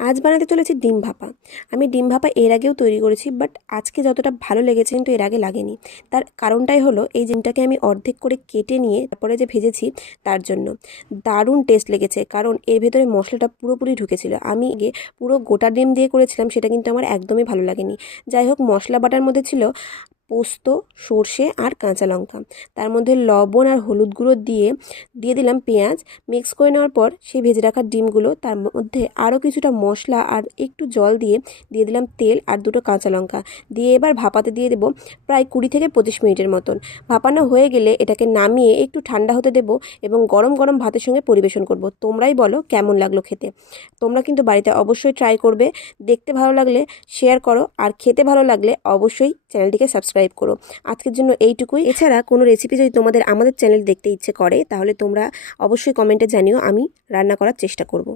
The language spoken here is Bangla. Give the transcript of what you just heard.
আজ বানাতে চলেছি ডিম ভাপা। আমি ডিম ভাপা এর আগেও তৈরি করেছি, বাট আজকে যতটা ভালো লেগেছে কিন্তু এর আগে লাগেনি। তার কারণটাই হলো এই ডিমটাকে আমি অর্ধেক করে কেটে নিয়ে তারপরে যে ভেজেছি তার জন্য। দারুণ টেস্ট লেগেছে, কারণ এর ভেতরে মশলাটা পুরোপুরি ঢুকেছিল। আমি আগে পুরো গোটা ডিম দিয়ে করেছিলাম, সেটা কিন্তু আমার একদমই ভালো লাগেনি। যাই হোক, মশলা বাটার মধ্যে ছিল পোস্ত, সর্ষে আর কাঁচা লঙ্কা। তার মধ্যে লবণ আর হলুদ গুঁড়ো দিয়ে দিলাম পেঁয়াজ। মিক্স করে নেওয়ার পর সেই ভেজে রাখা ডিমগুলো, তার মধ্যে আরও কিছুটা মশলা আর একটু জল দিয়ে দিলাম তেল আর দুটো কাঁচা লঙ্কা দিয়ে এবার ভাপাতে দিয়ে দেবো প্রায় 20 থেকে 25 মিনিটের মতন। ভাপানো হয়ে গেলে এটাকে নামিয়ে একটু ঠান্ডা হতে দেবো এবং গরম গরম ভাতের সঙ্গে পরিবেশন করব। তোমরাই বলো কেমন লাগলো খেতে। তোমরা কিন্তু বাড়িতে অবশ্যই ট্রাই করবে। দেখতে ভালো লাগলে শেয়ার করো, আর খেতে ভালো লাগলে অবশ্যই চ্যানেলটিকে সাবস্ক্রাইব করো। আজকের জন্য এইটুকুই। এছাড়া কোনো রেসিপি যদি তোমাদের আমাদের চ্যানেল দেখতে ইচ্ছে করে, তাহলে তোমরা অবশ্যই কমেন্টে জানিও, আমি রান্না করার চেষ্টা করব।